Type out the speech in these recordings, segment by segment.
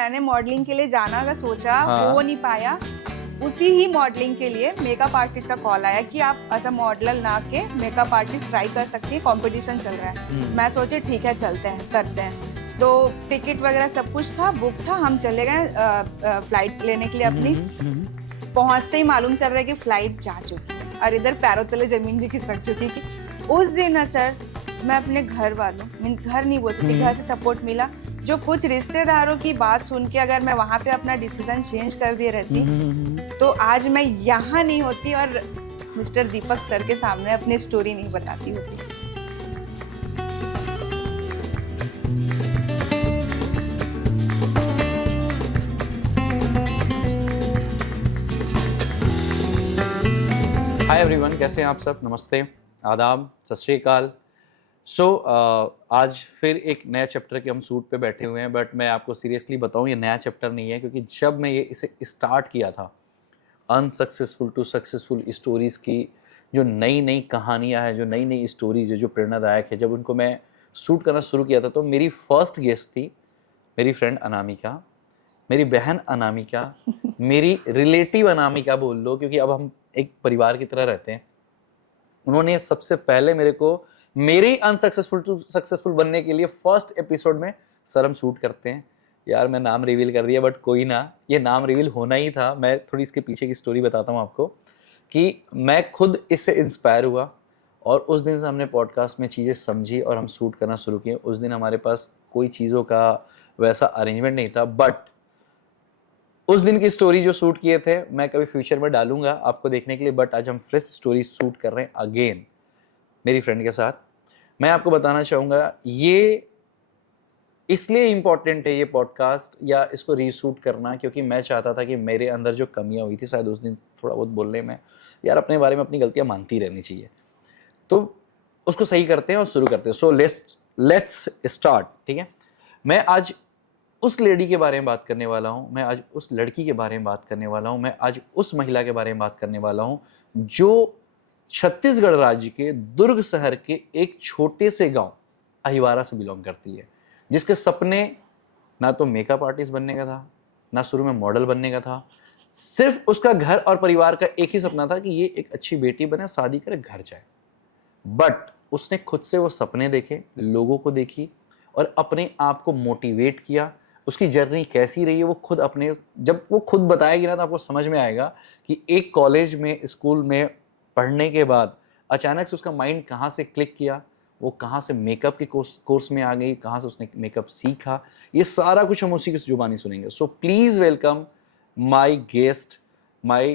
मैंने मॉडलिंग के लिए जाना का सोचा, हाँ। हो नहीं पाया। उसी ही मॉडलिंग के लिए मेकअप आर्टिस्ट का कॉल आया कि आप एज अ मॉडल ना के मेकअप आर्टिस्ट ट्राई कर सकती है, कंपटीशन चल रहा है। मैं सोचे ठीक है चलते हैं, करते हैं। तो टिकट वगैरह सब कुछ था, बुक था, हम चले गए फ्लाइट लेने के लिए अपनी। पहुंचते ही मालूम चल रहा है कि फ्लाइट जा चुकी है और इधर पैरों तले जमीन भी खिसक चुकी है। कि उस दिन ना सर मैं अपने घर वालों, घर नहीं बोल सकती, घर से सपोर्ट मिला। जो कुछ रिश्तेदारों की बात सुन के अगर मैं वहाँ पे अपना डिसीजन चेंज कर दिए रहती तो आज मैं यहाँ नहीं होती और मिस्टर दीपक सर के सामने अपनी स्टोरी नहीं बताती होती। हाय एवरीवन, कैसे हैं आप सब? नमस्ते, आदाब, सत श्री अकाल। आज फिर एक नया चैप्टर के हम शूट पे बैठे हुए हैं। बट मैं आपको सीरियसली बताऊं, ये नया चैप्टर नहीं है, क्योंकि जब मैं ये इसे स्टार्ट किया था, अनसक्सेसफुल टू सक्सेसफुल स्टोरीज़ की जो नई नई कहानियां हैं, जो नई नई स्टोरीज है, जो प्रेरणादायक है, जब उनको मैं शूट करना शुरू किया था तो मेरी फर्स्ट गेस्ट थी मेरी फ्रेंड अनामिका, मेरी बहन अनामिका, मेरी रिलेटिव अनामिका बोल लो, क्योंकि अब हम एक परिवार की तरह रहते हैं। उन्होंने सबसे पहले मेरे को मेरी अनसक्सेसफुल टू सक्सेसफुल बनने के लिए फर्स्ट एपिसोड में, सर हम शूट करते हैं, यार मैं नाम रिवील कर दिया, बट कोई ना, ये नाम रिवील होना ही था। मैं थोड़ी इसके पीछे की स्टोरी बताता हूँ आपको कि मैं खुद इससे इंस्पायर हुआ और उस दिन से हमने पॉडकास्ट में चीज़ें समझी और हम शूट करना शुरू किए। उस दिन हमारे पास कोई चीज़ों का वैसा अरेंजमेंट नहीं था, बट उस दिन की स्टोरी जो शूट किए थे मैं कभी फ्यूचर में डालूंगा आपको देखने के लिए। बट आज हम फ्रेश स्टोरी शूट कर रहे हैं अगेन मेरी फ्रेंड के साथ। मैं आपको बताना चाहूँगा ये इसलिए इम्पॉर्टेंट है ये पॉडकास्ट या इसको रीशूट करना, क्योंकि मैं चाहता था कि मेरे अंदर जो कमियां हुई थी शायद उस दिन थोड़ा बहुत बोलने में, यार अपने बारे में अपनी गलतियां मानती रहनी चाहिए, तो उसको सही करते हैं और शुरू करते हैं। So let's start. ठीक है, मैं आज उस लेडी के बारे में बात करने वाला हूँ, मैं आज उस लड़की के बारे में बात करने वाला हूँ, मैं आज उस महिला के बारे में बात करने वाला हूँ जो छत्तीसगढ़ राज्य के दुर्ग शहर के एक छोटे से गांव अहिवारा से बिलोंग करती है, जिसके सपने ना तो मेकअप आर्टिस्ट बनने का था, ना शुरू में मॉडल बनने का था। सिर्फ उसका घर और परिवार का एक ही सपना था कि ये एक अच्छी बेटी बने, शादी करे, घर जाए। बट उसने खुद से वो सपने देखे, लोगों को देखी और अपने आप को मोटिवेट किया। उसकी जर्नी कैसी रही है वो खुद अपने, जब वो खुद बताएगी ना तो आपको समझ में आएगा कि एक कॉलेज में, स्कूल में पढ़ने के बाद अचानक से उसका माइंड कहाँ से क्लिक किया, वो कहाँ से मेकअप के कोर्स में आ गई, कहाँ से उसने मेकअप सीखा, ये सारा कुछ हम उसी की जुबानी सुनेंगे। So please welcome my guest, my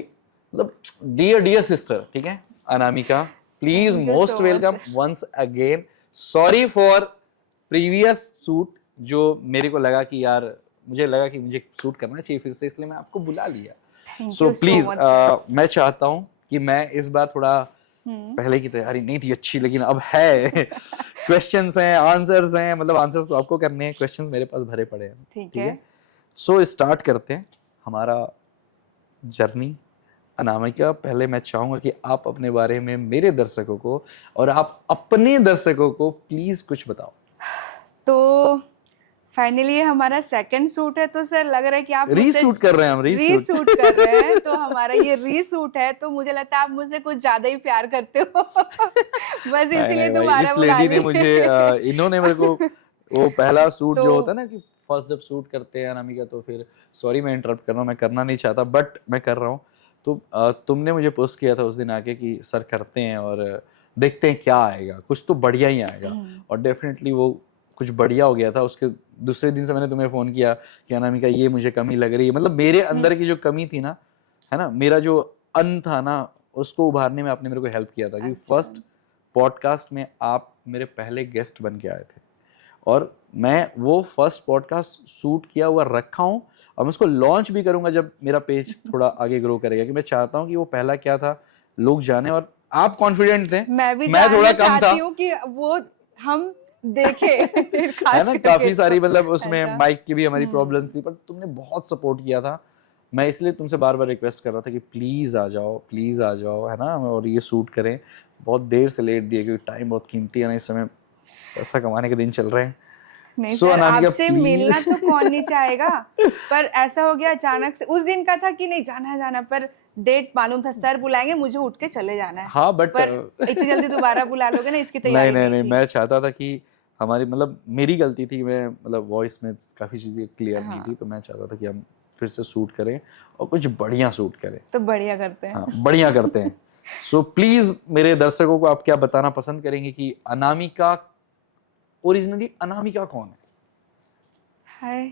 मतलब डियर सिस्टर, ठीक है, Anamika, please most welcome once again. Sorry for previous shoot, जो मेरे को लगा कि यार मुझे लगा कि मुझे शूट करना चाहिए फिर से, इसलिए मैं आपको बुला लिया। सो प्लीज मैं चाहता हूँ कि मैं इस बार थोड़ा, पहले की तैयारी नहीं थी अच्छी, लेकिन अब है क्वेश्चंस हैं, आंसर्स हैं, मतलब आंसर्स तो आपको करने हैं, क्वेश्चंस मेरे पास भरे पड़े हैं। ठीक है, सो स्टार्ट करते हैं हमारा जर्नी। अनामिका, पहले मैं चाहूंगा कि आप अपने बारे में मेरे दर्शकों को और आप अपने दर्शकों को प्लीज कुछ बताओ। तो फाइनली हमारा सेकंड शूट है, तो सर लग रहा है कि आप रीशूट कर रहे हैं, हम रीशूट कर रहे हैं। तो हमारा ये रीशूट है, तो मुझे लगता है आप मुझसे कुछ ज्यादा ही प्यार करते हो बस इसीलिए दोबारा बुला लिया। मुझे इन्होंने मेरे को वो पहला शूट जो होता है ना कि फर्स्ट जब शूट करते हैं अनामिका, तो फिर सॉरी मैं इंटरप्ट कर रहा हूँ, मैं करना नहीं चाहता बट मैं कर रहा हूँ। तो तुमने मुझे पुश किया था उस दिन आके कि सर करते हैं और देखते हैं क्या आएगा, कुछ तो बढ़िया ही आएगा। और डेफिनेटली वो कुछ बढ़िया हो गया था। उसके दूसरे दिन से मैंने तुम्हें फोन किया कि अनामिका ये मुझे कमी लग रही है, मतलब मेरे अंदर की जो कमी थी ना, है ना, मेरा जो अन था ना, उसको उभारने में आपने मेरे को हेल्प किया था। क्योंकि फर्स्ट पॉडकास्ट में आप मेरे पहले गेस्ट बन के आए थे और मैं वो फर्स्ट पॉडकास्ट शूट किया हुआ रखा हूँ और मैं उसको लॉन्च भी करूंगा जब मेरा पेज थोड़ा आगे ग्रो करेगा। कि मैं चाहता हूँ कि वो पहला क्या था लोग जाने, और आप कॉन्फिडेंट थे, मैं थोड़ा कम था कि वो हम देखे है ना, काफी सारी मतलब उसमें माइक की भी हमारी प्रॉब्लम्स थी, पर तुमने बहुत सपोर्ट किया था। मैं इसलिए तुमसे बार बार रिक्वेस्ट कर रहा था कि प्लीज आ जाओ, प्लीज आ जाओ, है ना, और ये शूट करें। बहुत देर से लेट दिए क्योंकि टाइम बहुत कीमती है ना, इस समय पैसा कमाने के दिन चल रहे हैं। नहीं So, सर, अनामिका, आपसे please. मिलना तो कौन नहीं चाहेगा, पर ऐसा हो गया अचानक से। उस दिन का था कि नहीं जाना, पर डेट मालूम था सर बुलाएंगे, मुझे उठ के चले जाना है। हाँ बट पर इतनी जल्दी दोबारा बुला लोगे ना, इसकी नहीं तैयारी नहीं नहीं नहीं, थी। मैं चाहता था कि हमारी मतलब मेरी गलती थी, मैं मतलब वॉइस में काफ़ी चीज़ें क्लियर नहीं हाँ। थी, तो मैं चाहता था कि हम फिर से शूट करें और कुछ बढ़िया शूट करें। तो बढ़िया करते हैं। हाँ, बढ़िया करते हैं। सो प्लीज मेरे दर्शकों को आप क्या बताना पसंद करेंगे कि अनामिका, ओरिजिनली अनामिका कौन है? हाय,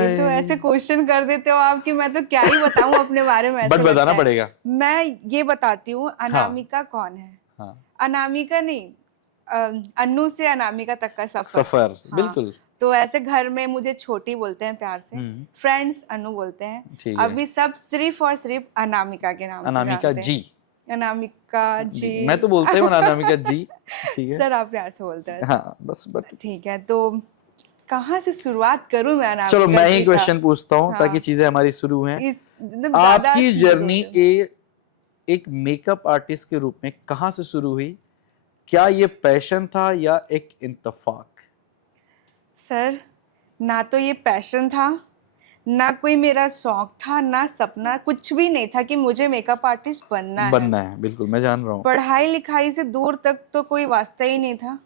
ये तो ऐसे क्वेश्चन कर देते हो आप कि मैं तो क्या ही बताऊं अपने बारे में, ऐसे बट बताना लगता है। पड़ेगा। मैं ये बताती हूँ अनामिका कौन है। हाँ, अनामिका नहीं, अन्नू से अनामिका तक का सफर, हाँ। बिल्कुल। तो ऐसे घर में मुझे छोटी बोलते हैं प्यार से, फ्रेंड्स अनु बोलते हैं। ठीक है। अभी सब सिर्फ और सिर्फ अनामिका के नाम से अनामिका जानते हैं। जी। अनामिका जी। मैं तो बोलता हूँ अनामिका जी, ठीक है। सर आप प्यार से बोलते हैं। हाँ बस, बट ठीक है, तो कहाँ से शुरुआत करूं मैं अनामिका चलो मैं जी ही का? क्वेश्चन पूछता हूँ हाँ। ताकि चीजें हमारी शुरू हैं। एकदम ज्यादा आपकी smooth जर्नी हो जाए। एक मेकअप आर्टिस्ट के रूप में कहाँ से शुरू हुई? क्या ये पैशन था या एक इत्तेफाक? सर, ना तो ये पैशन था, ना कोई मेरा शौक था, ना सपना, कुछ भी नहीं था कि मुझे मेकअप आर्टिस्ट बनना है। बिल्कुल, मैं जान रहा हूँ। पढ़ाई लिखाई से दूर तक तो कोई वास्ता ही नहीं था।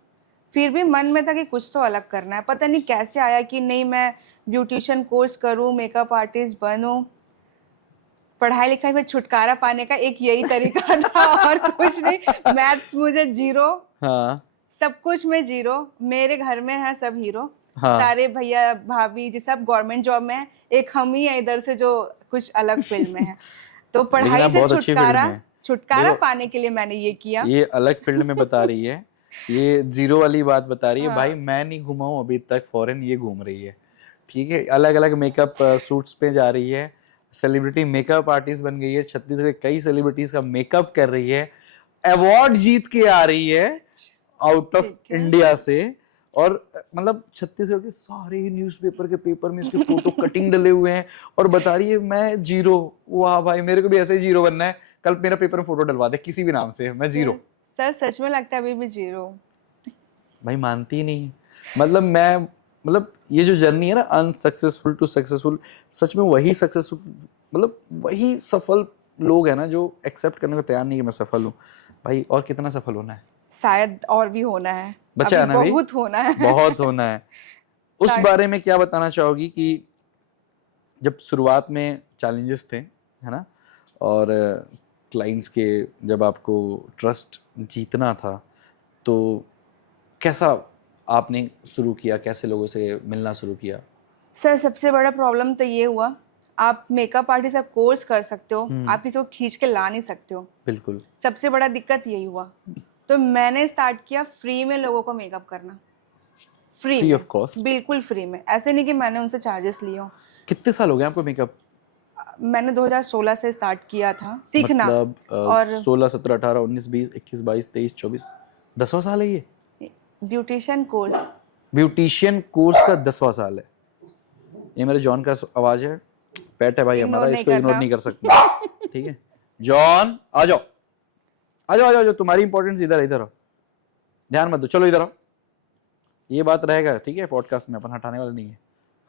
फिर भी मन में था कि कुछ तो अलग करना है। पता नहीं कैसे आया कि नहीं मैं ब्यूटिशियन कोर्स करूं, मेकअप आर्टिस्ट बनूं। पढ़ाई लिखाई में छुटकारा पाने का एक यही तरीका था और कुछ नहीं। मैथ्स मुझे जीरो, हाँ सब कुछ में जीरो। मेरे घर में है सब हीरो, हाँ। सारे भैया भाभी जी सब गवर्नमेंट जॉब में है, एक हम ही है इधर से जो कुछ अलग फील्ड में है। तो लेकिन पढ़ाई आप से बहुत अच्छी फील्ड में हैं। छुटकारा देखो, पाने के लिए मैंने ये किया। ये अलग फील्ड में बता रही है, ये जीरो वाली बात बता रही है। हाँ। भाई मैं नहीं घुमा हूँ अभी तक फॉरेन, ये घूम रही है, ठीक है। अलग अलग मेकअप सूट्स पे जा रही है, सेलिब्रिटी मेकअप आर्टिस्ट बन गई है, छत्तीसगढ़ के कई सेलिब्रिटीज का मेकअप कर रही है, अवार्ड जीत के आ रही है आउट ऑफ ठीक है। इंडिया से। और मतलब छत्तीसगढ़ के सारे ही न्यूज़पेपर के पेपर में इसके फोटो कटिंग डले हुए हैं और बता रही है मैं जीरो। वाह भाई, मेरे को भी ऐसे ही जीरो बनना है, कल मेरा पेपर में फोटो डलवा दे किसी भी नाम से, मैं जीरो। सर सच में लगता है अभी भी जीरो। भाई मानती ही नहीं। मतलब ये जो जर्नी है ना, अनसक्सेसफुल टू सक्सेसफुल, सच में वही सक्सेसफुल, मतलब वही सफल लोग हैं ना जो एक्सेप्ट करने को तैयार नहीं कि मैं सफल हूँ। भाई और कितना सफल होना है? शायद और भी होना है, बचा है ना भाई? बहुत होना है। बहुत होना है। उस शायद। बारे में क्या बताना चाहोगी कि जब शुरुआत में चैलेंजेस थे, है ना, और क्लाइंट्स के जब आपको ट्रस्ट जीतना था, तो कैसा आपने शुरू किया, कैसे लोगों से मिलना शुरू किया? सर सबसे बड़ा प्रॉब्लम तो ये हुआ, आप मेकअप आर्टिस्ट का कोर्स कर सकते हो, आप किसी को खींच के ला नहीं सकते हो। बिल्कुल। सबसे बड़ा दिक्कत यही हुआ। तो मैंने स्टार्ट किया फ्री में लोगों को मेकअप करना, फ्री ऑफ कॉस्ट, बिल्कुल फ्री में। ऐसे नहीं कि मैंने उनसे चार्जेस लिए हो। कितने साल हो गए आपको मेकअप? मैंने 2016 से स्टार्ट किया था सीखना। मतलब और 16, 17, 18, 19, 20, 21, 22, 23, 24, 10वां साल है ये ब्यूटिशियन कोर्स। ब्यूटिशियन कोर्स का 10वां साल है। ये मेरे जॉन का आवाज है, पेट है भाई हमारा, इसको इग्नोर नहीं कर सकते। ठीक है जॉन, आ जाओ आ जाओ आ जाओ, तुम्हारी इंपॉर्टेंस इधर इधर आओ, ध्यान मत दो, चलो इधर आओ। ये बात रहेगा, ठीक है, पॉडकास्ट में अपन हटाने वाले नहीं है,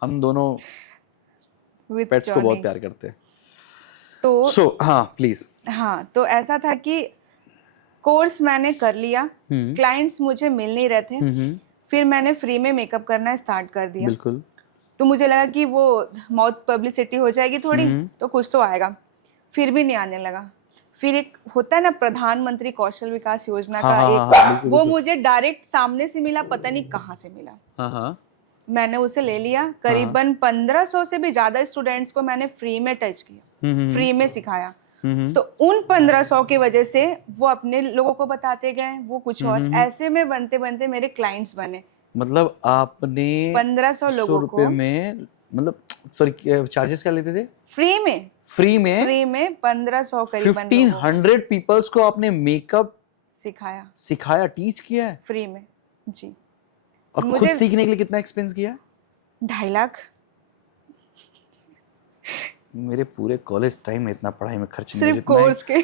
हम दोनों पेट्स को बहुत प्यार करते हैं। तो हाँ प्लीज। हाँ, तो ऐसा था कि कोर्स मैंने कर लिया, क्लाइंट्स मुझे मिल नहीं रहे थे, फिर मैंने फ्री में मेकअप करना स्टार्ट कर दिया। बिल्कुल। तो मुझे लगा कि वो माउथ पब्लिसिटी हो जाएगी थोड़ी, तो कुछ तो आएगा, फिर भी नहीं आने लगा। फिर एक होता है ना प्रधानमंत्री कौशल विकास योजना का एक, वो मुझे डायरेक्ट सामने से मिला, पता नहीं कहाँ से मिला। मैंने उसे ले लिया, करीबन 1500 से भी ज्यादा स्टूडेंट्स को मैंने फ्री में टच किया, फ्री में सिखाया। तो उन 1500 की वजह से वो अपने लोगों को बताते गए, वो कुछ और, ऐसे में बनते बनते मेरे क्लाइंट्स बने। मतलब आपने 1500 लोगों को में, मतलब सॉरी चार्जेस क्या लेते थे? फ्री में 1500 करीबन 1500 पीपल्स को आपने मेकअप सिखाया, टीच किया है फ्री में जी। और खुद सीखने के लिए कितना एक्सपेंस किया? 2.5 लाख। मेरे पूरे कॉलेज टाइम में इतना पढ़ाई में खर्च नहीं, सिर्फ कोर्स के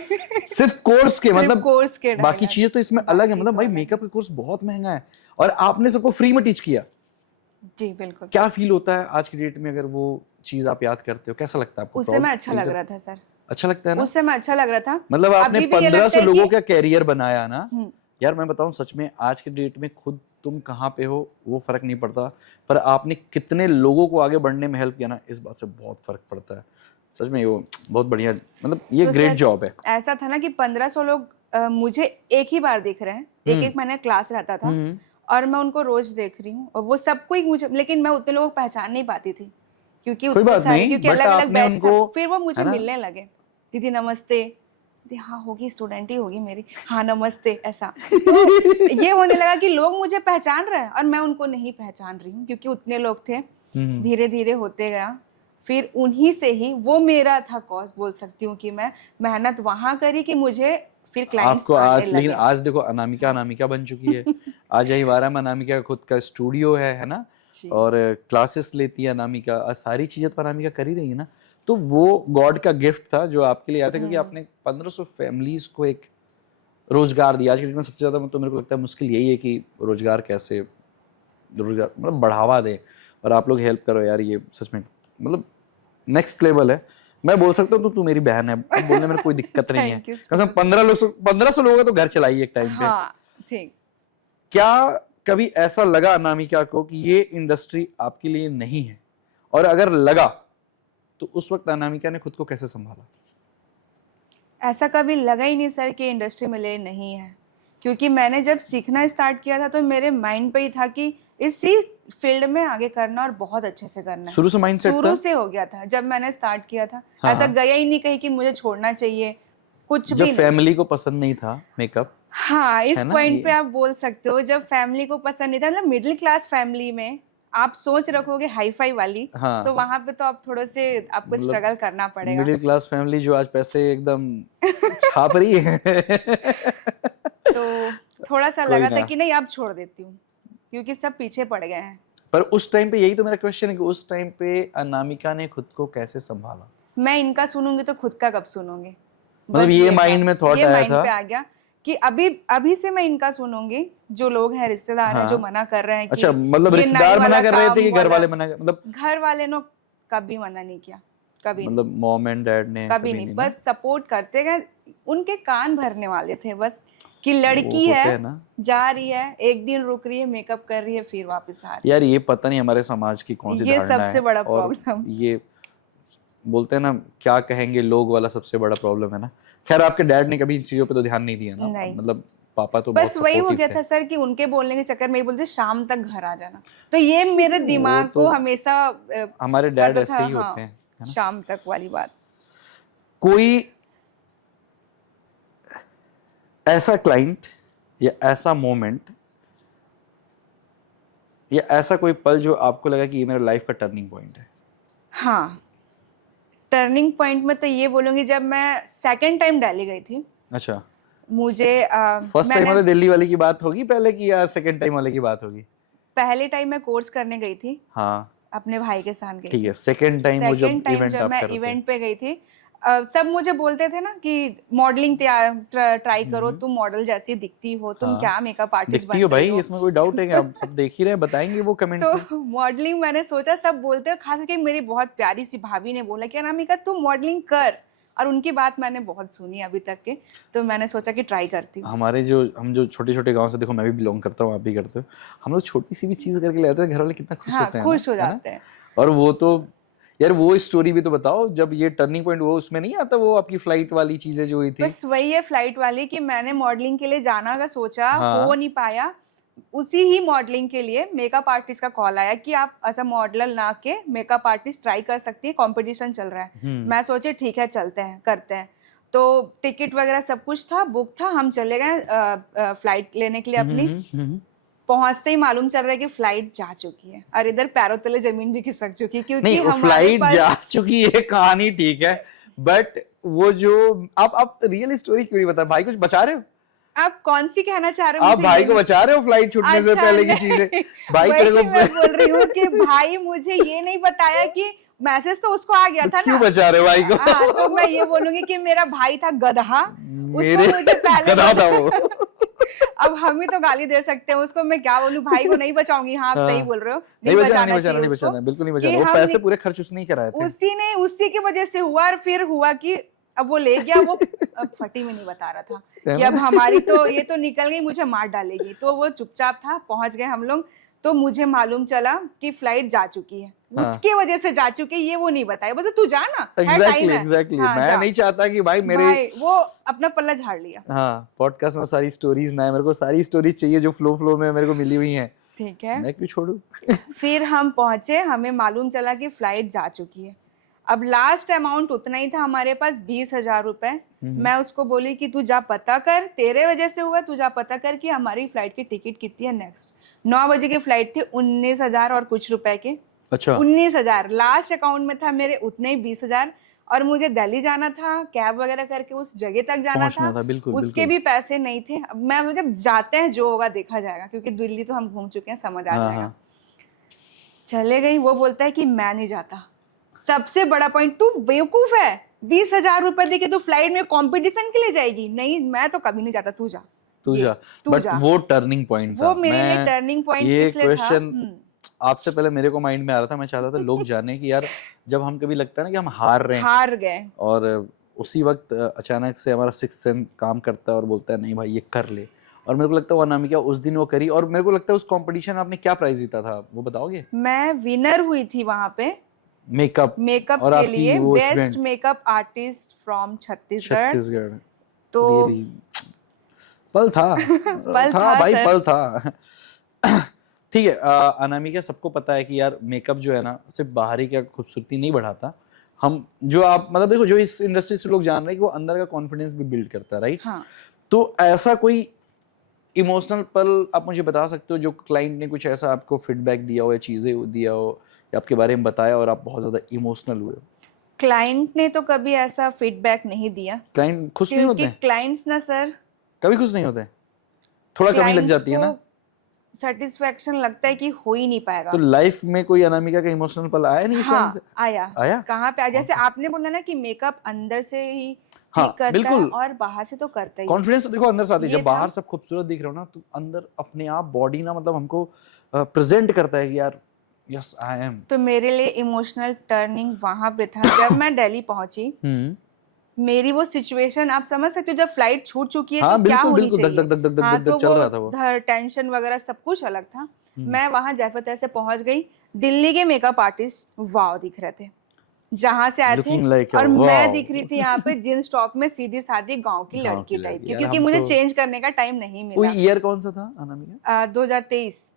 सिर्फ कोर्स के, मतलब कोर्स के बाकी चीजें तो इसमें अलग है। मतलब भाई मेकअप का कोर्स बहुत महंगा है और आपने सबको फ्री में टीच किया। जी बिल्कुल। क्या फील होता है आज की डेट में अगर वो चीज आप याद करते हो, कैसा लगता है आपको? उस Proud समय अच्छा feel लग कर- रहा था सर, अच्छा लगता है ना? उस समय अच्छा लग रहा था। मतलब आपने अभी भी ये लगता 1500 है लोगों कि का कैरियर बनाया ना हम्म, यार। मैं बताऊं सच में, आज के डेट में खुद तुम कहाँ पे हो वो फर्क नहीं पड़ता, पर आपने कितने लोगों को आगे बढ़ने में हेल्प किया ना, इस बात से बहुत फर्क पड़ता है। सच में वो बहुत बढ़िया, मतलब ये तो ग्रेट सर जॉब है। ऐसा था ना कि 1500 लोग मुझे एक ही बार देख रहे हैं, एक एक महीने क्लास रहता था हम्म। और मैं उनको रोज देख रही हूँ और वो सबको ही मुझे, लेकिन मैं उतने लोगों को पहचान नहीं पाती थी क्योंकि कोई उतने बात सारे, नहीं, क्योंकि बट अलग अलग आपने बैच था। उनको, फिर वो मुझे है ना? मिलने लगे, दीदी नमस्ते, दीदी हाँ होगी, स्टूडेंट ही होगी मेरी, हाँ नमस्ते, ऐसा। तो ये होने लगा कि लोग मुझे पहचान रहे हैं और मैं उनको नहीं पहचान रही हूँ क्योंकि उतने लोग थे। धीरे धीरे होते गया, फिर उन्हीं से ही वो मेरा था कॉज, बोल सकती हूँ कि मैं मेहनत वहां करी कि मुझे फिर क्लाइंट्स आपको आने आज, लेकिन लगे। आज देखो अनामिका, हाँ। अनामिका बन चुकी है। आज अहिवारा में अनामिका का खुद का स्टूडियो है ना? जी। और क्लासेस लेती है अनामिका, और सारी चीजें तो अनामिका कर ही रही है ना। तो वो गॉड का गिफ्ट था जो आपके लिए आया था, क्योंकि आपने 1500 फैमिलीज को एक रोजगार दिया। आज के डेट में सबसे ज्यादा तो मेरे को लगता है मुश्किल यही है कि रोजगार कैसे, रोजगार मतलब बढ़ावा दें, और आप लोग हेल्प करो यार। ये सच में मतलब नेक्स्ट लेवल है। मैं बोल सकता हूँ तो तू मेरी बहन है, अब बोलने में कोई दिक्कत नहीं है। Thank you. कसम 1500 लोगों का तो घर चलाई एक टाइम पे। हाँ ठीक। क्या कभी ऐसा लगा अनामिका को कि ये इंडस्ट्री आपके लिए नहीं है? और अगर लगा तो उस वक्त अनामिका ने खुद को कैसे संभाला? ऐसा कभी लगा ही नहीं सर कि इंडस्ट्री में ले नहीं है, क्योंकि मैंने जब सीखना स्टार्ट किया था तो मेरे माइंड पे ही था कि इसी फील्ड में आगे करना और बहुत अच्छे से करना है। शुरू से माइंडसेट शुरू था? से हो गया था जब मैंने स्टार्ट किया था। हाँ, ऐसा हाँ। गया ही नहीं कहीं कि मुझे छोड़ना चाहिए, कुछ जब भी नहीं। फैमिली को पसंद नहीं था मेकअप, हाँ इस है ना पॉइंट पे ये? आप बोल सकते हो, जब फैमिली को पसंद नहीं था, मतलब मिडिल क्लास फैमिली में आप सोच रखोगे हाई फाई वाली, हाँ, तो वहां पे तो आप थोड़े से आपको मतलब स्ट्रगल करना पड़ेगा। मिडिल क्लास फैमिली जो आज पैसे एकदम छाप रही है। तो थोड़ा सा कोई लगा था ना। कि नहीं अब छोड़ देती हूँ क्योंकि सब पीछे पड़ गए हैं। पर उस टाइम पे, यही तो मेरा क्वेश्चन है कि उस टाइम पे अनामिका ने खुद को कैसे संभाला? मैं इनका सुनूंगी तो खुद का कब सुनूंगी, मतलब बस ये था। माइंड में थॉट ये आया माइंड था? पे आ गया कि अभी अभी से मैं इनका सुनूंगी। जो लोग हैं, रिश्तेदार हैं, जो हाँ। मना कर रहे हैं कि अच्छा, मतलब ये नाई रिश्तेदार मना वाला कर रहे थे काम कि घर वाला, वाले मना कर, मतलब घर वाले ने कभी मना नहीं किया, कभी नहीं, मतलब मॉम एंड डैड ने कभी कभी नहीं, नहीं ना? बस सपोर्ट करते गए। उनके कान भरने वाले थे बस कि वो लड़की होते है, हैं ना जा रही है, एक दिन रुक रही है, मेकअप कर रही है, फिर वापस आ रही यार। ये पता नहीं हमारे समाज की कौन सी है। ये धारणा सबसे है, बड़ा और प्रॉब्लम। ये बोलते हैं ना क्या कहेंगे लोग वाला सबसे बड़ा प्रॉब्लम है ना। खैर आपके डैड ने कभी इन चीजों पे तो ध्यान नहीं दिया ना, नहीं, मतलब पापा तो बस बहुत वही हो सपोर्टिव गया थे। था सर कि उनके बोलने के चक्कर में ही बोलते शाम तक घर आ जाना, तो ये मेरे वो दिमाग तो को हमेशा हमारे डैड करता ऐसे था। ही हाँ, होते हैं, है ना? शाम तक वाली बात। कोई ऐसा क्लाइंट या ऐसा मोमेंट या ऐसा कोई पल जो आपको लगा कि ये मेरा लाइफ का टर्निंग पॉइंट है? हाँ, टर्निंग पॉइंट में तो ये बोलूंगी जब मैं सेकंड टाइम दिल्ली गई थी। अच्छा, मुझे फर्स्ट टाइम मैंने वाले दिल्ली वाले की बात होगी पहले की, या सेकंड टाइम वाले की बात होगी? पहले टाइम मैं कोर्स करने गई थी, हाँ अपने भाई के साथ गई ठीक थी। है। सेकंड टाइम वो सेकेंड जब टाइम इवेंट जब आप मैं कर रहे थे? इवेंट पे गई थी, सब मुझे बोलते थे ना कि मॉडलिंग ट्राई करो, तुम मॉडल जैसी दिखती हो, तुम हाँ, क्या मेकअप आर्टिस्ट दिखती बन हो रही भाई, हो। इसमें कोई डाउट है क्या? आप सब देख ही रहे हैं, बताएंगे वो कमेंट्स में। तो मॉडलिंग मैंने सोचा, सब बोलते हैं, खास करके मेरी बहुत प्यारी सी भाभी ने बोला कि अनामिका तू मॉडलिंग कर, और उनकी बात मैंने बहुत सुनी अभी तक के, तो मैंने सोचा कि ट्राई करती हूँ। हमारे जो, हम जो छोटे छोटे गांव से, देखो मैं भी बिलोंग करता हूँ, आप भी करते हो, हम लोग छोटी सी भी चीज करके ले आते हैं, घर वाले कितना खुश हाँ, होते हैं खुश ना, हो है ना? जाते हैं। और वो तो यार, वो स्टोरी भी तो बताओ, जब ये टर्निंग पॉइंट वो उसमें नहीं आता, वो आपकी फ्लाइट वाली चीजें जो हुई थी। बस वही है फ्लाइट वाली कि मैंने मॉडलिंग के लिए जाना का सोचा, हाँ। हो नहीं पाया। उसी ही मॉडलिंग के लिए मेकअप आर्टिस्ट का कॉल आया कि आप एज अ मॉडल ना के मेकअप आर्टिस्ट ट्राई कर सकती है, कंपटीशन चल रहा है। मैं सोचे ठीक है, चलते हैं, करते हैं। तो टिकट वगैरह सब कुछ था, बुक था, हम चले गए फ्लाइट लेने के लिए अपनी। पहुंचते ही मालूम चल रहा है कि फ्लाइट जा चुकी है, और इधर पैरों तले जमीन भी खिसक चुकी है, क्योंकि नहीं, वो हमारे फ्लाइट पास जा चुकी है कहानी ठीक है, बट वो जो आप रियल स्टोरी क्यों नहीं बता? भाई कुछ बचा रहे हो आप कौन सी कहना चाह रहे हो? आप? मुझे भाई ये को बचा रहे हो फ्लाइट छूटने से अच्छा, पहले की नहीं, चीजें? भाई वही तेरे मैं को बोल रही हूँ कि भाई मुझे ये नहीं बताया कि मैसेज तो उसको आ गया तो था क्यों ना। बचा रहे हो भाई को? हाँ, तो मैं ये बोलूंगी कि मेरा भाई था गधा, उसको मेरे मुझे पहले गधा था वो। अब हम ही तो गाली दे सकते हैं उसको, मैं क्या बोलूं, भाई को नहीं बचाऊंगी। हाँ, आप सही बोल रहे हो, नहीं बचाना, नहीं चाहिए बचाना, नहीं उसको, बचाना, बिल्कुल नहीं कि बचाना। वो हम पैसे पूरे खर्च उसने ही कराए थे। उसी की वजह से हुआ। और फिर हुआ कि अब वो ले गया, वो अब फटी में नहीं बता रहा था है कि ना? अब हमारी तो ये तो निकल गई, मुझे मार डालेगी। तो वो चुपचाप था, पहुंच गए हम लोग। तो मुझे मालूम चला कि फ्लाइट जा चुकी है, हाँ। उसकी वजह से जा चुकी है, ये वो नहीं बताया। बोले तू जा ना, है टाइम एग्जैक्टली है। एग्जैक्टली, हाँ, मैं जा। नहीं चाहता कि भाई मेरे भाई वो अपना पल्ला झाड़ लिया। हाँ पॉडकास्ट में सारी स्टोरीज ना है, मेरे को सारी स्टोरीज चाहिए जो फ्लो में मेरे को मिली हुई हैं। ठीक है, मैं क्यों छोड़ू? फिर हम पहुंचे, हमें मालूम चला कि फ्लाइट जा चुकी है। अब लास्ट अमाउंट उतना ही था हमारे पास, 20,000 रुपए। मैं उसको बोली कि तू जा पता कर, तेरे वजह से हुआ, तू जा पता कर कि हमारी फ्लाइट की टिकट कितनी है नेक्स्ट। 9 बजे की फ्लाइट थी, 19,000 और कुछ रुपए के। अच्छा 19,000 लास्ट अकाउंट में था मेरे, उतने ही 20,000। और मुझे दिल्ली जाना था, कैब वगैरह करके उस जगह तक जाना पहुंचना था, बिल्कुल उसके बिल्कुल। भी पैसे नहीं थे। अब मैं मुझे जाते हैं, जो होगा देखा जाएगा, क्योंकि दिल्ली तो हम घूम चुके हैं, समझ आ हाँ जाएगा। हाँ चले गई, वो बोलता है कि मैं नहीं जाता। सबसे बड़ा पॉइंट, तू बेवकूफ है, 20,000 रुपए देके तू फ्लाइट में कंपटीशन के लिए जाएगी? नहीं, मैं तो कभी नहीं जाता, तू जा, तू ये, जा। तू बट जा। वो टर्निंग पॉइंट था। वो मेरे लिए मैं टर्निंग पॉइंट ये इसलिए था। क्वेश्चन आपसे पहले मेरे को माइंड में आ रहा था, मैं चाहता था लोग जाने कि यार जब हम कभी लगता है ना कि हम हार रहे हैं, हार गए, और उसी वक्त अचानक से हमारा सिक्स सेंस काम करता है और बोलता है नहीं भाई ये कर ले। और मेरे को लगता है वो अनामिका उस दिन वो करी। और मेरे को लगता है उस कंपटीशन में आपने क्या प्राइज जीता था वो बताओगे? मैं विनर हुई थी वहां पे मेकअप मेकअप और के आपकी लिए, वो best student makeup artist from Chhattisgarh. Chhattisgarh. तो Really? पल था पल था भाई, सर। पल था। ठीक है, अनामिका सबको पता है कि यार मेकअप जो है ना सिर्फ बाहरी क्या खूबसूरती नहीं बढ़ाता। हम जो आप मतलब देखो, जो इस इंडस्ट्री से लोग जान रहे हैं कि वो अंदर का कॉन्फिडेंस भी बिल्ड करता है, राइट? हाँ, तो ऐसा कोई इमोशनल पल आप मुझे बता सकते हो जो क्लाइंट ने कुछ ऐसा आपको फीडबैक दिया हो या चीजें दिया हो या आपके बारे में बताया और आप बहुत ज्यादा इमोशनल हुए हो? क्लाइंट ने तो कभी ऐसा फीडबैक नहीं दिया, क्लाइंट खुश नहीं क्योंकि होते? क्लाइंट्स ना सर, कभी खुश नहीं होते? थोड़ा कमी लग जाती है ना? सेटिस्फेक्शन लगता है कि हो ही नहीं पाएगा। तो लाइफ में कोई अनामिका का इमोशनल पल आया नहीं इस लाइन से? हाँ, आया। कहाँ पे आया? जैसे आपने बोला ना कि मेकअप अंदर से ही हाँ, ठीक करता बिल्कुल। है और बाहर से तो करता ही है। कॉन्फिडेंस तो देखो अंदर से आती है। ये जब बाहर था। सब खूबसूरत दिख रहे हो ना तो अंदर अपने आप बॉडी ना मतलब हमको प्रेजेंट करता है कि यार यस आई एम। तो मेरे लिए इमोशनल टर्निंग वहां पे था जब मैं दिल्ली पहुंची। मेरी वो सिचुएशन आप समझ सकते हो, जब फ्लाइट छूट चुकी है हाँ, तो क्या बिल्कुल होनी बिल्कुल, चाहिए। दग दग दग दग हाँ, दग दग तो चल रहा था वो। वो टेंशन वगैरह सब कुछ अलग था। मैं वहां जैसे तैसे पहुंच गई। दिल्ली के मेकअप आर्टिस्ट वाव दिख रहे थे जहां से आए थे, Looking like a और मैं wow. दिख रही थी यहाँ पे जींस टॉप में, सीधी सादी गांव की गाँव लड़की की टाइप लड़की। की, यार क्योंकि हम मुझे तो- चेंज करने का टाइम नहीं कोई मिला। ईयर कौन सा था अनामिका? 2023।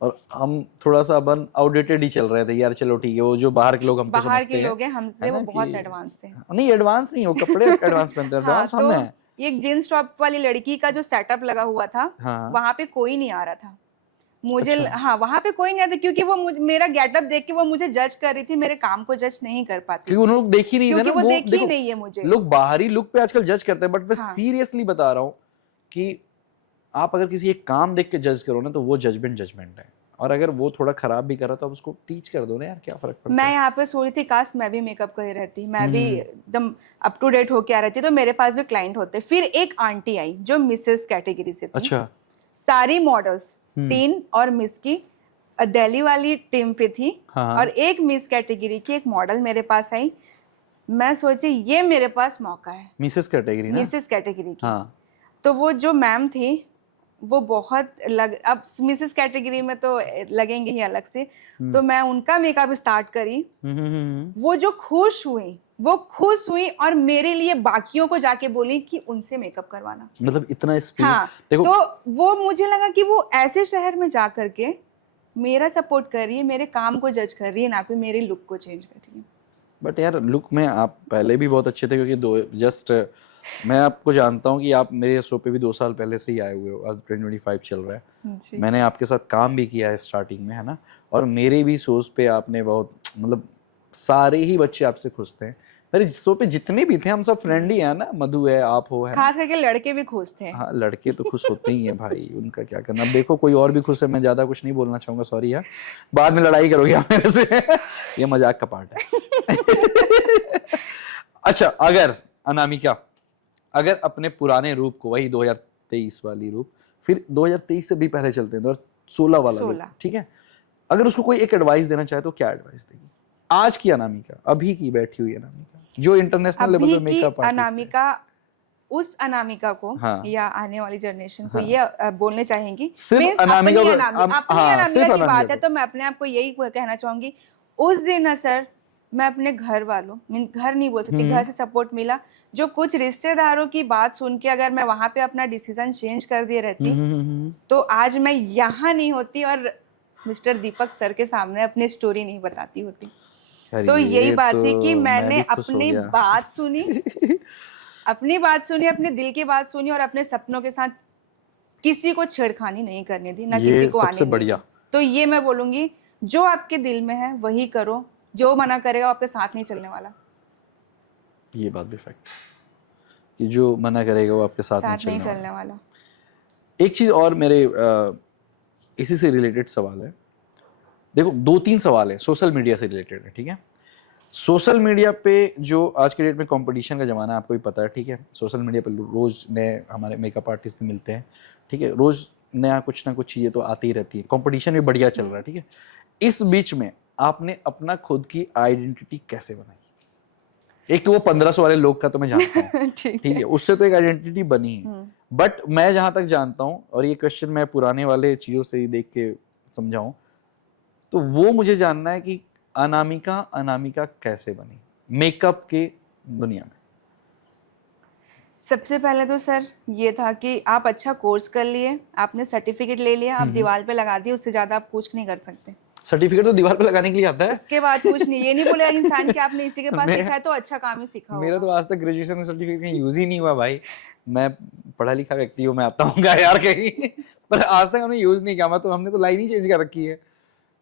और हम थोड़ा सा अपन आउटडेटेड ही चल रहे थे यार। चलो ठीक है, वो जो बाहर के लोग हमको बाहर समझते के हैं, लोग हैं हमसे, है वो ना बहुत कि- एडवांस थे। नहीं एडवांस नहीं, वो कपड़े एडवांस पहनते हैं, हाँ, एडवांस तो हम हैं। ये जींस टॉप वाली लड़की का जो सेटअप लगा हुआ था, हाँ। वहां पे कोई नहीं आ रहा था मुझे। अच्छा। हाँ, वहां पे कोई नहीं आता, क्योंकि वो मेरा गेटअप देख के वो मुझे जज कर रही थी, मेरे काम को जज नहीं कर पाती, क्योंकि उन लोग देख ही नहीं थे क्योंकि ना। वो देखी देखो, नहीं है मुझे। लोग बाहरी लुक पे आजकल जज करते हैं, बट मैं हाँ। सीरियसली बता रहा हूँ कि आप अगर किसी एक काम देख के जज करो ना तो वो जजमेंट है। और अगर वो थोड़ा खराब भी कर रहा तो आप उसको टीच कर दो ना यार, क्या फर्क पड़ता मैं है। यहाँ पे सोच रही थी काश मैं भी मेकअप कर रहती, मैं भी एकदम अप टू डेट होके आ रहती, तो मेरे पास भी क्लाइंट होते। फिर एक आंटी आई जो मिसेस कैटेगरी से थी। अच्छा। सारी मॉडल्स 3 और मिस की दिल्ली वाली टीम पे थी। हाँ। और एक मिस कैटेगरी की एक मॉडल मेरे पास आई। मैं सोची ये मेरे पास मौका है, मिसेस कैटेगरी ना? मिसेस कैटेगरी की। हाँ। तो वो जो मैम थी वो बहुत अब मिसेस कैटेगरी में तो लगेंगे ही अलग से, तो मैं उनका मेकअप स्टार्ट करी। वो जो खुश हुई और मेरे लिए बाकियों को जाके बोली कि उनसे मेकअप करवाना। मतलब इतना स्पीड। हाँ, देखो, तो वो मुझे लगा कि वो ऐसे शहर में जा करके मेरा सपोर्ट कर रही है, मेरे काम को जज कर रही है, ना कि मेरे लुक को चेंज कर रही है। बट यार लुक में आप पहले भी बहुत अच्छे थे, क्योंकि मैं आपको जानता हूँ कि आप मेरे शो पे भी 2 साल पहले से ही आए हुए हो। आज 2025 चल रहा है। मैंने आपके साथ काम भी किया है स्टार्टिंग में, है ना? और मेरे भी शोज पे आपने बहुत मतलब सारे ही बच्चे आपसे खुश थे। मेरे शो पे जितने भी थे हम सब फ्रेंडली है ना, मधु है, आप हो, है ना? खास करके लड़के भी खुश थे। हाँ, लड़के तो खुश होते ही हैं भाई, उनका क्या करना। अब देखो कोई और भी खुश है, मैं ज्यादा कुछ नहीं बोलना चाहूंगा, सॉरी यार, बाद में लड़ाई करोगे आप मेरे से। ये मजाक का पार्ट है। अच्छा, अगर अनामिका अगर अपने पुराने रूप को, वही 2023 वाली रूप फिर 2023 से भी पहले चलते हैं, 2016 वाला look, 16। ठीक है। अगर उसको कोई एक एडवाइस देना चाहे तो क्या एडवाइस देगी आज की अनामिका, अभी की बैठी हुई अनामिका, जो इंटरनेशनल लेवल पे अभी की मेकअप आर्टिस्ट है? अनामिका उस अनामिका को हाँ। या आने वाली जनरेशन को हाँ। ये बोलने चाहेंगी, सिर्फ Means अनामिका अपनी को- अनामिका, अपनी हाँ, अनामिका सिर्फ की अनामिका बात है को। तो मैं अपने आप को यही कहना चाहूंगी, उस दिन ना सर मैं अपने घर वालों, घर नहीं बोल सकती, घर से सपोर्ट मिला, जो कुछ रिश्तेदारों की बात सुन के अगर मैं वहां पे अपना डिसीजन चेंज कर दिए रहती तो आज मैं यहाँ नहीं होती और मिस्टर दीपक सर के सामने अपनी स्टोरी नहीं बताती होती। यार तो यही ये बात तो थी कि मैं मैंने भी खुश हो अपनी गया। बात सुनी, अपनी बात सुनी, अपने दिल की बात सुनी और अपने सपनों के साथ किसी को छेड़खानी नहीं करने दी, ना ये किसी को आने सबसे नहीं बढ़िया। दी। तो ये मैं बोलूंगी, जो आपके दिल में है वही करो, जो मना करेगा वो आपके साथ नहीं चलने वाला। ये बात भी फैक्ट कि जो मना करेगा वो आपके साथ नहीं नहीं चलने वाला। एक चीज और मेरे इसी से रिलेटेड सवाल है, देखो 2-3 सवाल है सोशल मीडिया से रिलेटेड है, ठीक है। सोशल मीडिया पे जो आज के डेट में कंपटीशन का जमाना है, आपको भी पता है, ठीक है। सोशल मीडिया पे रोज नए हमारे मेकअप आर्टिस्ट भी मिलते हैं, ठीक है। रोज नया कुछ ना कुछ चीजें तो आती ही रहती है, कंपटीशन भी बढ़िया चल रहा है, ठीक है। इस बीच में आपने अपना खुद की आइडेंटिटी कैसे बनाई? एक तो वो 1500 वाले लोग का तो मैं जानता हूँ ठीक है, उससे तो एक आइडेंटिटी बनी है, बट मैं जहां तक जानता हूँ, और ये क्वेश्चन मैं पुराने वाले चीजों से ही देख के समझाऊं, तो वो मुझे जानना है कि अनामिका कैसे बनी मेकअप के दुनिया में। सबसे पहले तो सर ये था कि आप अच्छा कोर्स कर लिए, आपने सर्टिफिकेट ले लिया, आप दीवार पे लगा दिए, उससे ज्यादा आप कुछ नहीं कर सकते। सर्टिफिकेट तो दीवार पे लगाने के लिए आता है, उसके बाद कुछ नहीं। ये नहीं बोलेगा इंसान कि आपने इसी के पास सीखा है तो अच्छा काम ही सीखा मेरा होगा। तो आज तक ग्रेजुएशन का सर्टिफिकेट कहीं यूज ही नहीं हुआ भाई। मैं पढ़ा लिखा व्यक्ति हूँ, मैं आता हूँ यार कहीं पर आज तक हमने यूज नहीं किया, तो हमने तो लाइन ही चेंज कर रखी है।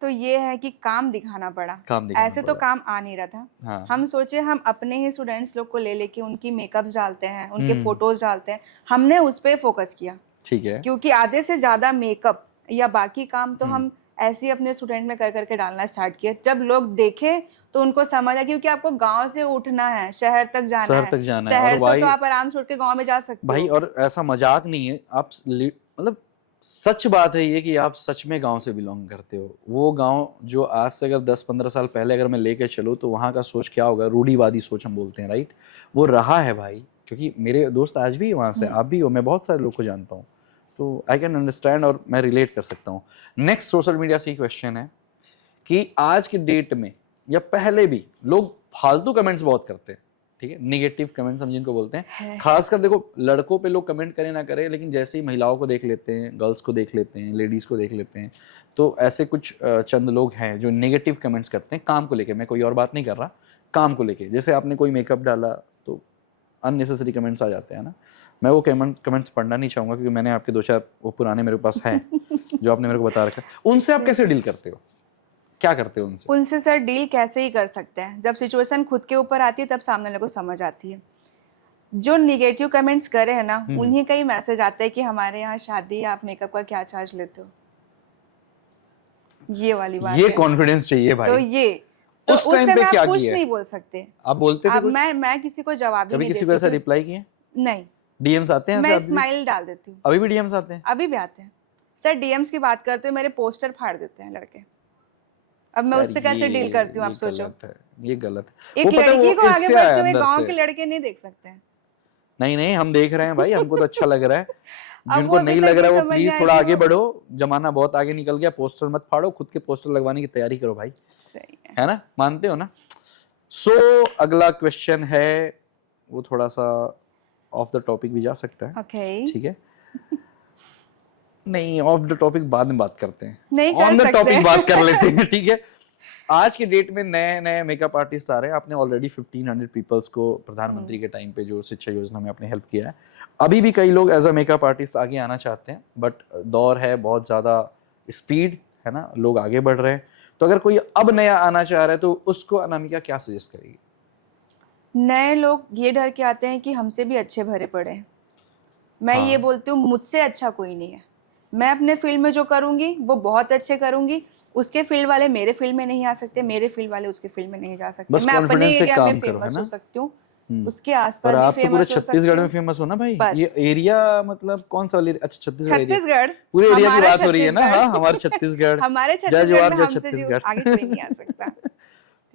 तो ये है कि काम दिखाना पड़ा, ऐसे तो काम आ नहीं रहा था। हाँ। हम सोचे हम अपने ही स्टूडेंट्स लोग को ले लेके उनकी मेकअप्स डालते हैं, उनके फोटोज डालते हैं, हमने उस पे फोकस किया, ठीक है। क्योंकि आधे से ज्यादा मेकअप या बाकी काम तो हम ऐसे ही अपने स्टूडेंट में कर करके डालना स्टार्ट किया। जब लोग देखे तो उनको समझ आया, क्योंकि आपको गांव से उठना है, शहर तक जाना शहर है, तक जाना है, शहर और भाई से तो आप आराम से उठ के गांव में जा सकते भाई, हो। और ऐसा मजाक नहीं है, आप मतलब सच बात है ये कि आप सच में गांव से बिलोंग करते हो। वो गांव जो आज से अगर 10-15 साल पहले अगर मैं लेके चलूँ तो वहाँ का सोच क्या होगा, रूढ़िवादी सोच हम बोलते हैं, राइट। वो रहा है भाई, क्योंकि मेरे दोस्त आज भी वहाँ से, आप भी हो, मैं बहुत सारे लोग को जानता हूँ, तो आई कैन अंडरस्टैंड और मैं रिलेट कर सकता हूँ। नेक्स्ट सोशल मीडिया से ही क्वेश्चन है कि आज के डेट में या पहले भी लोग फालतू कमेंट्स बहुत करते हैं, ठीक है, नेगेटिव कमेंट्स हम जिनको बोलते हैं। खासकर देखो लड़कों पे लोग कमेंट करें ना करें, लेकिन जैसे ही महिलाओं को देख लेते हैं, गर्ल्स को देख लेते हैं, लेडीज को देख लेते हैं, तो ऐसे कुछ चंद लोग हैं जो नेगेटिव कमेंट्स करते हैं काम को लेके। मैं कोई और बात नहीं कर रहा, काम को लेके। जैसे आपने कोई मेकअप डाला तो अननेसेसरी कमेंट्स आ जाते हैं ना। मैं वो कमेंट्स पढ़ना नहीं चाहूँगा, क्योंकि मैंने आपके 2-4 वो पुराने मेरे पास हैं जो आपने मेरे को बता रखा है। उनसे आप कैसे डील करते हो, क्या करते हो उनसे? उनसे सर डील कैसे ही कर सकते हैं, जब सिचुएशन खुद के ऊपर आती है तब सामने वाले को समझ आती है। जो निगेटिव कमेंट्स करे है ना, उन्हीं का ही मैसेज आता है कि हमारे यहाँ शादी है, आप मेकअप का क्या चार्ज लेते हो। ये वाली बात ये है। कॉन्फिडेंस चाहिए भाई। तो ये तो उस टाइम पे आप क्या कुछ किया? नहीं बोल सकते। आप बोलते थे कुछ? मैं किसी को जवाब ही कभी नहीं किसी को देती ऐसा थी। रिप्लाई किए? नहीं, डीएम्स आते हैं ऐसे? मैं अभी भी? स्माइल डाल देती हूँ। अभी भी डीएम्स आते हैं? अभी भी आते हैं सर। डीएम्स की बात करते हो, मेरे पोस्टर फाड़ देते हैं लड़के। अब मैं यार उससे कैसे डील करती हूँ, आप सोचो। ये गलत है। एक वो पता है, लड़की वो को आगे इससे बढ़ते आया हुए अंदर गांव से। के लड़के नहीं देख सकते हैं। नहीं हम देख रहे हैं भाई, हमको तो अच्छा लग रहा है। अब जिनको वो अभी नहीं तक लग रहा है नहीं वो समझ प्लीज में थोड़ा आई आगे वो। बढ़ो, जमाना बहुत आगे निकल गया। पोस्टर मत फाड़ो, खुद के पोस्टर लगवाने की तैयारी करो भाई, सही है ना, मानते हो ना। सो अगला क्वेश्चन है, वो थोड़ा सा ऑफ द टॉपिक भी जा सकता है, ओके। ठीक है। नहीं, ऑफ द टॉपिक बाद में बात करते हैं, नहीं कर ऑन द सकते। टॉपिक बात कर लेते हैं, ठीक है। आज के डेट में नए नए मेकअप आर्टिस्ट आ रहे हैं। आपने ऑलरेडी 1500 पीपल्स को प्रधानमंत्री के टाइम पे जो शिक्षा योजना में आपने हेल्प किया है। अभी भी कई लोग एज अ मेकअप आर्टिस्ट आगे आना चाहते हैं, बट दौर है बहुत ज़्यादा स्पीड, है ना, लोग आगे बढ़ रहे हैं। तो अगर कोई अब नया आना चाह रहा है तो उसको अनामिका क्या सजेस्ट करेगी? नए लोग ये डर के आते हैं कि हमसे भी अच्छे भरे पड़े हैं। मैं हाँ। ये बोलती हूँ मुझसे अच्छा कोई नहीं है। मैं अपने फील्ड में जो करूंगी वो बहुत अच्छे करूंगी। उसके फील्ड वाले मेरे फील्ड में नहीं आ सकते, मेरे फील्ड वाले उसके फील्ड में नहीं जा सकते। बस मैं अपने confidence से एरिया काम में करो, है फेमस ना? हो सकती हूँ, उसके पर आसपास भी आप तो पूरे फेमस हो सकते छत्तीसगढ़ में हो। फेमस हो ना भाई। बस। ये एरिया मतलब कौन सा वाली? अच्छा, छत्तीसगढ़ एरिया, छत्तीसगढ़ पूरे एरिया की हमारा बात हो रही है ना। छत्तीसगढ़। हाँ, हमारा छत्तीसगढ़। हमारे जय छत्तीसगढ़ जवाहर में जय हमसे जो आगे कोई नहीं आ सकता। छत्तीसगढ़।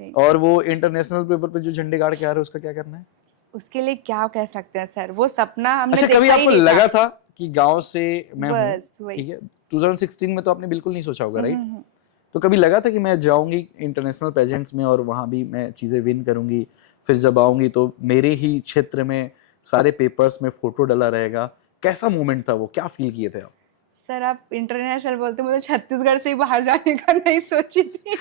ठीक। और वो इंटरनेशनल पेपर पे जो झंडे गाड़ के आ रहे हैं, उसका क्या करना है? उसके लिए क्या कह सकते हैं सर, वो सपना हमने अच्छा, कभी देखा ही आपको नहीं लगा था। था कि गांव से मैं हूँ? बस वही। ठीक है, 2016 में तो आपने बिल्कुल नहीं सोचा होगा, राइट? हम्म। तो कभी लगा था कि मैं जाऊंगी इंटरनेशनल पेजेंट्स में और वहां भी मैं चीजें विन करूंगी, फिर जब आऊंगी तो मेरे ही क्षेत्र में सारे पेपर्स में फोटो डला रहेगा? कैसा मोमेंट था वो, क्या फील किए थे आप? सर आप इंटरनेशनल बोलते, मुझे छत्तीसगढ़ से ही बाहर जाने का नहीं सोची थी।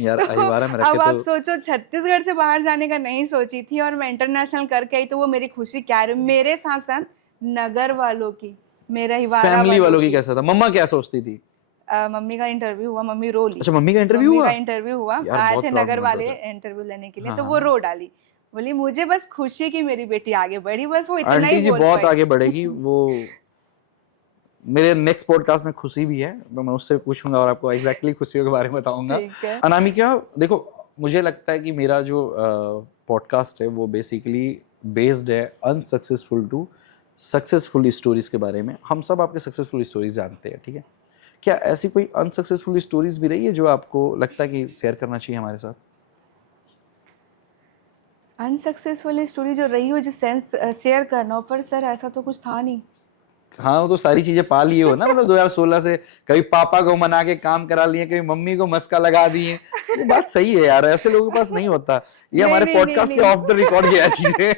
यार तो अहिवारा में रखे अब आप तो सोचो, छत्तीसगढ़ से बाहर जाने का नहीं सोची थी और मैं इंटरनेशनल करके आई, तो वो मेरी खुशी क्या रही, मेरे साथ साथ नगर वालों की, मेरा हिवारा फैमिली वालों की की। कैसा था? मम्मा क्या सोचती थी? मम्मी का इंटरव्यू हुआ, मम्मी रो ली। अच्छा, मम्मी का इंटरव्यू मम्मी हुआ? का इंटरव्यू हुआ, यार आए बहुत थे प्राउड नगर मोमेंट वाले होता है। इंटरव्यू लेने के लिए, हाँ तो हाँ वो हाँ। रो डाली। बोली मुझे बस खुशी है कि मेरी बेटी आगे बढ़ी, बस वो इतना ही आंटी जी बोल बहुत पाई। आगे बढ़ेगी वो। मेरे नेक्स्ट पॉडकास्ट में खुशी भी है, तो मैं उससे पूछूंगा और आपको एग्जैक्टली खुशियों के बारे में बताऊंगा। ठीक है। अनामिका, देखो, मुझे लगता है कि मेरा जो पॉडकास्ट है वो बेसिकली बेस्ड है अनसक्सेसफुल टू सक्सेसफुल स्टोरीज के बारे में। हम सब आपके सक्सेसफुल स्टोरीज जानते हैं, ठीक है? क्या ऐसी कोई अनसक्सेसफुल स्टोरीज भी रही है जो आपको लगता है कि शेयर करना चाहिए हमारे साथ? अनसक्सेसफुल स्टोरी जो रही हो, जिस सेंस शेयर करना हो, पर सर ऐसा तो कुछ था नहीं। हाँ, वो तो सारी चीजें पा लिए हो ना, मतलब 2016 से कभी पापा को मना के काम करा लिए, कभी मम्मी को मस्का लगा दिए। ये बात सही है यार, ऐसे लोगों के पास नहीं होता। ये नहीं हमारे नहीं नहीं पॉडकास्ट के नहीं। ऑफ द रिकॉर्ड गया चीजें।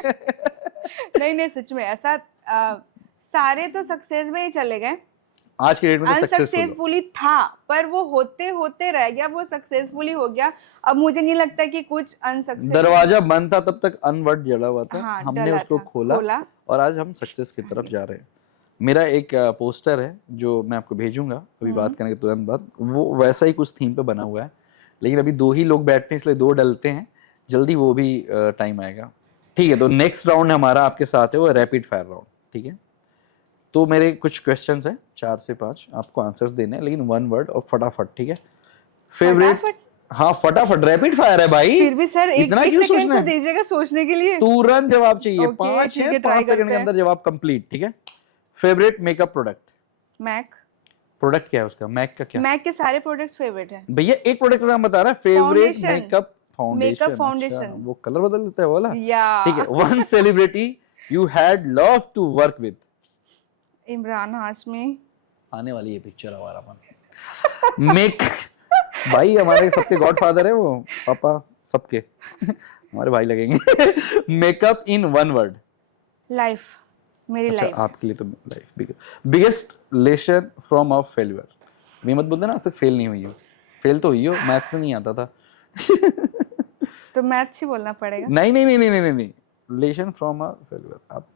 नहीं नहीं, सच में ऐसा सारे तो सक्सेस में ही चले गए। आज के डेट में तो सक्सेसफुल हो। अनसक्सेसफुली था, पर वो होते होते रह गया, वो सक्सेसफुली हो गया। अब मुझे नहीं लगता कि कुछ अनसक्सेस। दरवाजा बंद था तब तक अनवर्ड जड़ा हुआ था, हाँ, हमने डला उसको था, खोला और आज हम सक्सेस की तरफ जा रहे हैं। मेरा एक पोस्टर है जो मैं आपको भेजूंगा अभी बात करने के तुरंत बाद, वो वैसा ही कुछ थीम पे बना हुआ है, लेकिन अभी 2 ही लोग बैठते हैं इसलिए 2 डलते हैं, जल्दी वो भी टाइम आएगा। ठीक है, तो नेक्स्ट राउंड हमारा आपके साथ है वो रैपिड फायर राउंड, ठीक है? तो मेरे कुछ क्वेश्चंस हैं, 4 से 5 आपको आंसर्स देने हैं, लेकिन 1 वर्ड और फटाफट, ठीक है? फेवरेट? फटाफट? हाँ फटाफट, रैपिड फायर है भाई। फिर भी सर एक इतना एक क्यों सेकंड सोचना तो है? दीजिएगा सोचने के लिए। तुरंत जवाब चाहिए। ओके, 5 ठीक है, है, 5 ट्राई सेकंड करते के हैं। अंदर जवाब कंप्लीट, ठीक है? Favourite makeup product? Mac. Product क्या है उसका? मैक का क्या? मैक के सारे प्रोडक्ट्स फेवरेट हैं। भैया एक प्रोडक्ट का नाम बता रहा है। Favourite foundation. Makeup foundation. Makeup foundation. वो कलर बदल देता है वो वाला? या ठीक है। One celebrity you had love to work with? Imran Hashmi. आने वाली है पिक्चर हमारा मन। मेक भाई हमारे सबके गॉडफादर है वो, पापा सबके हमारे भाई लगेंगे। मेकअप इन 1 वर्ड? लाइफ, मेरी अच्छा, लाइफ। आपके लिए तो life. Biggest lesson from a failure? मैं मत बोल देना फिर फेल नहीं हुई हो। फेल तो हुई हो, मैथ्स से नहीं आता था। तो मैथ्स ही बोलना पड़ेगा। नहीं नहीं नहीं नहीं नहीं नहीं, लेसन फ्रॉम अ फेलियर। आप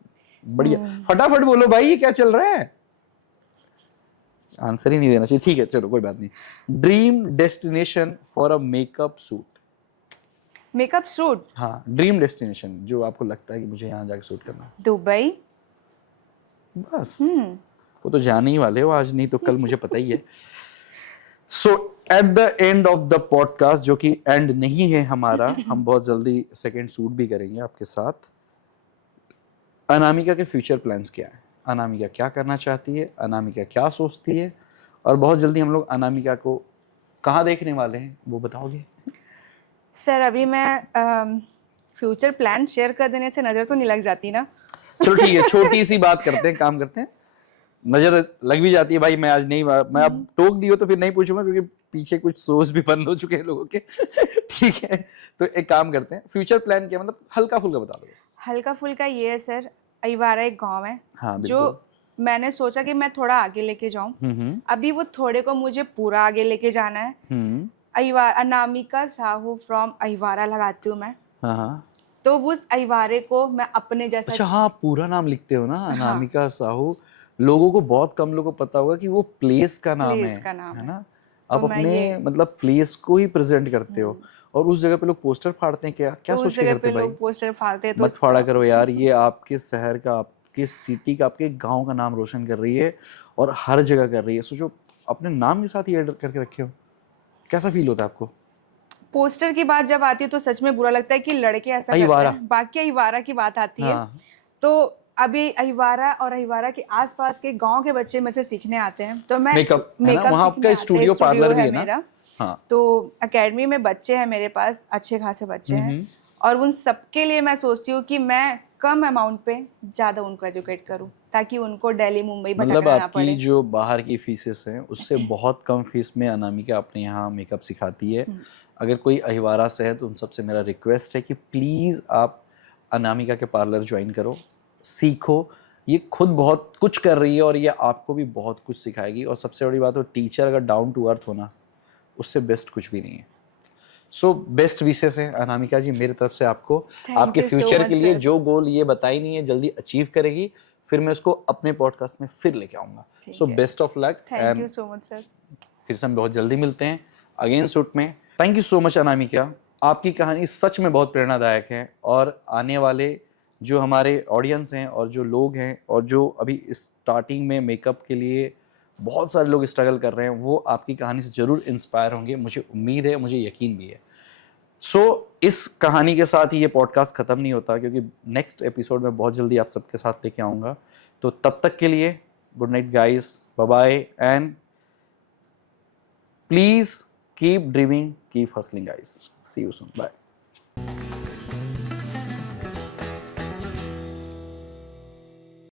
बढ़िया, फटाफट बोलो भाई, ये क्या चल रहा है? आंसर ही नहीं देना चाहिए, ठीक है चलो कोई बात नहीं। Dream destination for a makeup suit? Makeup suit? हाँ, ड्रीम डेस्टिनेशन जो आपको लगता है कि मुझे यहाँ जाके शूट करना है। दुबई। बस वो तो जाने ही वाले हो, आज नहीं तो कल, मुझे पता ही है। So at the end of the podcast, जो कि एंड नहीं है हमारा, हम बहुत जल्दी सेकंड शूट भी करेंगे आपके साथ। अनामिका के फ्यूचर प्लान्स क्या है? अनामिका क्या करना चाहती है? अनामिका क्या सोचती है? और बहुत जल्दी हम लोग अनामिका को कहाँ देखने वाले हैं वो बताओगे? सर अभी मैं फ्यूचर प्लान शेयर कर देने से नजर तो नहीं लग जाती ना? चलो ठीक है, छोटी सी बात करते हैं, काम करते हैं। नजर लग भी जाती है भाई, मैं आज नहीं, मैं अब टोक दियो तो फिर नहीं पूछूंगा, क्योंकि पीछे कुछ सोर्स भी बंद हो चुके हैं लोगों के। ठीक है, तो एक काम करते हैं, फ्यूचर प्लान क्या, मतलब हल्का फुल्का बता दो बस। हल्का फुल्का ये है सर, अहिवारा एक गांव है, हाँ, जो मैंने सोचा कि मैं थोड़ा आगे लेके जाऊं। अभी वो थोड़े को मुझे पूरा आगे लेके जाना है। अनामिका साहू फ्रॉम अहिवारा लगाती हूँ मैं। हाँ, तो उस अहिवारे को मैं अपने जैसा। अच्छा हाँ, पूरा नाम लिखते हो ना, अनामिका साहू। लोगों को, बहुत कम लोगों को पता होगा कि वो प्लेस का नाम प्लेस का नाम है ना? तो आप अपने मतलब प्लेस को ही प्रेजेंट करते हो, और उस जगह पे लोग पोस्टर फाड़ते हैं। क्या क्या तो सोच के करते हैं भाई? लोग पोस्टर फाड़ते हैं, तो मत फाड़ा करो यार, ये आपके शहर का, आपके सिटी का, आपके गांव का नाम रोशन कर रही है और हर जगह कर रही है। सोचो अपने नाम के साथ ही ऐड करके रखे हो, कैसा फील होता है आपको? पोस्टर की बात जब आती है तो सच में बुरा लगता है कि लड़के ऐसा करते अहिवारा। हैं। बाकी अहिवारा की बात आती है हाँ तो अभी अहिवारा और अहिवारा के आसपास के गांव के बच्चे मेरे से सीखने आते हैं, तो मैं मेकअप है ना, मेकअप वहाँ सीखने आपका आते हैं, स्टूडियो पार्लर भी है ना? मेरा। हाँ। तो एकेडमी में बच्चे हैं मेरे पास, अच्छे खासे बच्चे हैं, और उन सबके लिए मैं सोचती हूँ कि मैं कम अमाउंट पे ज्यादा उनको एजुकेट करूँ ताकि उनको दिल्ली मुंबई मतलब भटकना ना आपकी पड़े। जो बाहर की फीसेस हैं उससे बहुत कम फीस में अनामिका अपने यहाँ मेकअप सिखाती है। अगर कोई अहिवारा से है तो उन सबसे मेरा रिक्वेस्ट है कि प्लीज़ आप अनामिका के पार्लर ज्वाइन करो, सीखो। ये खुद बहुत कुछ कर रही है और ये आपको भी बहुत कुछ सिखाएगी। और सबसे बड़ी बात हो, टीचर अगर डाउन टू अर्थ होना, उससे बेस्ट कुछ भी नहीं है। सो बेस्ट विशेस है अनामिका जी मेरी तरफ से आपको। आपके you so फ्यूचर much, के लिए sir. जो गोल ये बताई नहीं है जल्दी अचीव करेगी, फिर मैं उसको अपने पॉडकास्ट में फिर लेके आऊँगा। So best of luck thank you so much sir. फिर से हम बहुत जल्दी मिलते हैं अगेन शूट में। Thank you so much Anamika, आपकी कहानी सच में बहुत प्रेरणादायक है और आने वाले जो हमारे ऑडियंस हैं और जो लोग हैं और जो अभी स्टार्टिंग में मेकअप के लिए बहुत सारे लोग स्ट्रगल कर रहे हैं, वो आपकी कहानी से ज़रूर इंस्पायर होंगे। मुझे उम्मीद है, मुझे यकीन भी है। सो इस कहानी के साथ ही ये पॉडकास्ट ख़त्म नहीं होता, क्योंकि नेक्स्ट एपिसोड में बहुत जल्दी आप सबके साथ लेके आऊँगा। तो तब तक के लिए good night guys, bye bye, and please keep dreaming, keep hustling guys. See you soon. Bye.